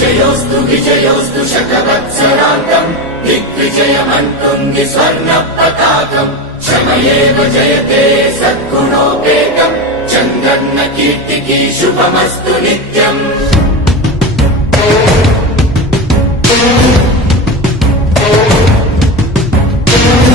విజయోస్తు విజయోస్తు శతవత్సరాంతం దిగ్విజయమంటుంది స్వర్ణ పతాకం క్షమయేవ జయతే సద్గుణోపేతం చంద్రన్న కీర్తికి శుభమస్తు నిత్యం.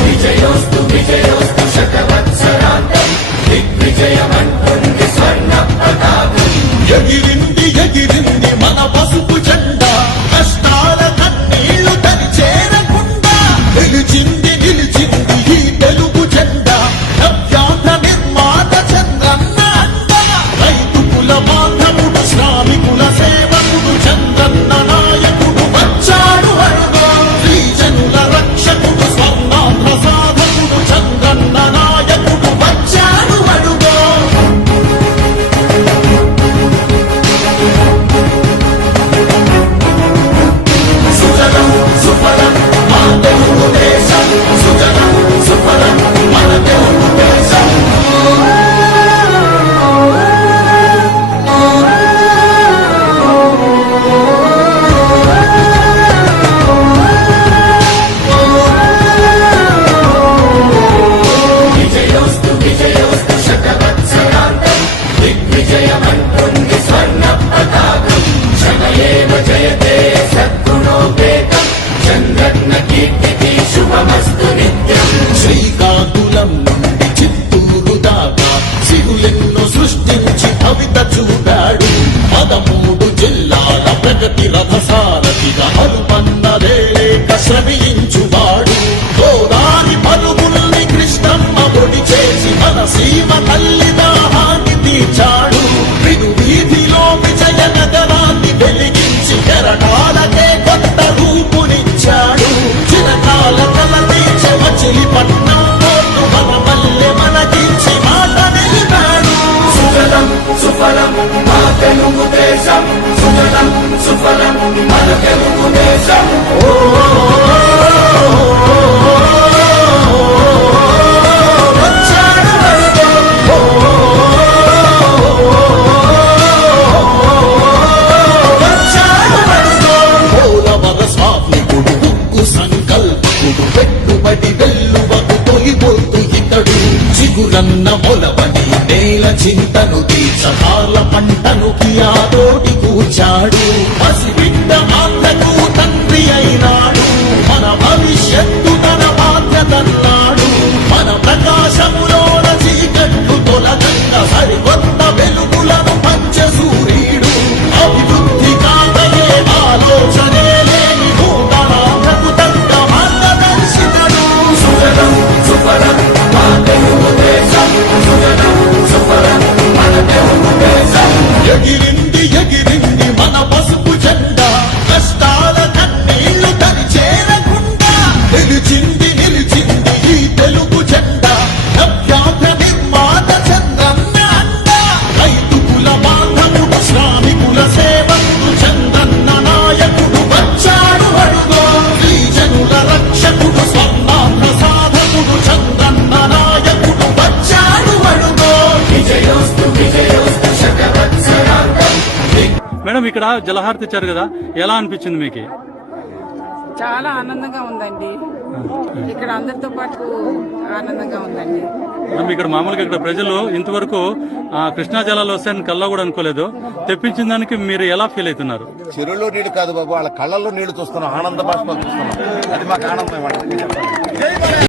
విజయోస్తు విజయోస్తు శతవత్సరాంతం దిగ్విజయమంటుంది స్వర్ణ పతాకం. ఎగిరింది ఎగిరింది మన పసుపు జెండా, కష్టాల కన్నీళ్లు తని చేరకుండా నిలిచింది నిలిచింది ఈ తెలుగు జెండా. నవ్యాంధ్ర నిర్మాత చంద్రన్న అండగా, రైతు కుల బాంధవుడు శ్రామికుల సేవకుడు చంద్రన్న నాయకుడు వచ్చాడు అడుగో. శ్రీజనుల రక్షకుడు స్వర్ణాంధ్ర సాధకుడు చంద్రన్న నాయకుడు వచ్చాడు అడుగో. సుజనం సుఫలం మన తెలుగు దేశం, సుజనం సుఫలం మన తెలుగు దేశం. విజయోస్తు విజయోస్తు శతవత్సరాంతం దిగ్విజయమంటుంది స్వర్ణ పతాకం క్షమయేవ జయతే సద్గుణోపేతం చంద్రన్న కీర్తికి శుభమస్తు నిత్యం. శ్రీకాకుళం నుండి చిత్తూరు దాకా సిగులెన్నో సృష్టించి కవిత చూపాడు. 13 జిల్లాల ప్రగతి రథసారథిగా హనుమన్నదేలేక శ్రమించువాడు. గోదారి పరుగుల్ని కృష్ణమ్మ ఒడి చేసి మన సీమ తల్లి దాహాన్ని తీర్చాడు. విను వీధిలో విజయనగరాన్ని వెలిగించి కెరటాలకే కొత్త రూపునిచ్చాడు. చిరకాల కల తీర్చే మచిలీపట్నం పోర్టు మన మల్లె మనకించి మాట నిలిపాడు. సుజలం సుఫలం మన తెలుగు దేశం, సుజలం సుఫలం మన తెలుగు దేశం. వచ్చాడు అడుగో. వచ్చాడు అడుగో. పోలవర స్వామికుడు ఉక్కు సంకల్పకుడు పెట్టుబడి వెల్లువకు తొలిపోతు ఇతడు. చిగురన్న మొలవని నేల చింతను తీర్చకాల పంటను కియాతోటి కూర్చాడు. పసిబిడ్డ ఆత్మకు తండ్రి అయినాడు. మన భవిష్యత్తు తన బాధ్యతన్నాడు. మన ప్రకాశములోన చీకట్లు తొలగంగా సరికొత్త వెలుగులను పంచే సూర్యుడు. అభివృద్ధి కాకయే ఆలోచనే లేని నూతనాంధ్రకు తగ్గ మార్గదర్శితడు. సుజలం సుఫలం మన తెలుగు దేశం, సుజలం సుఫలం మన తెలుగు దేశం. ఎగిరింది ఎగిరింది మన పసుపు జెండా, కష్టాల కన్నీళ్లు తని చేరకుండా నిలిచింది నిలిచింది ఈ తెలుగు జెండా. నవ్యాంధ్ర నిర్మాత చంద్రన్న అండ, రైతు కుల బాంధవుడు శ్రామికుల సేవకుడు చంద్రన్న నాయకుడు వచ్చాడు అడుగో. శ్రీజనుల రక్షకుడు స్వర్ణాంధ్ర సాధకుడు చంద్రన్న నాయకుడు వచ్చాడు అడుగో. విజయోస్తు విజయోస్తు శతవత్సరాంతం. మేడం, ఇక్కడ జలహారతి ఇచ్చారు కదా, ఎలా అనిపించింది మీకు? చాలా ఆనందంగా ఉందండి. ఇక్కడ అందరితో పాటు ఆనందంగా ఉందండి. మేడం, ఇక్కడ మామూలుగా ఇక్కడ ప్రజలు ఇంతవరకు కృష్ణా జలాలు వస్తాయని కల్లా కూడా అనుకోలేదు. తెప్పించిన దానికి మీరు ఎలా ఫీల్ అవుతున్నారు? చెరువులో నీళ్లు కాదు బాబు, వాళ్ళ కళ్ళల్లో నీళ్లు చూస్తున్నాం, ఆనంద బాష్పాలు చూస్తున్నాం. అది మాకు ఆనందం.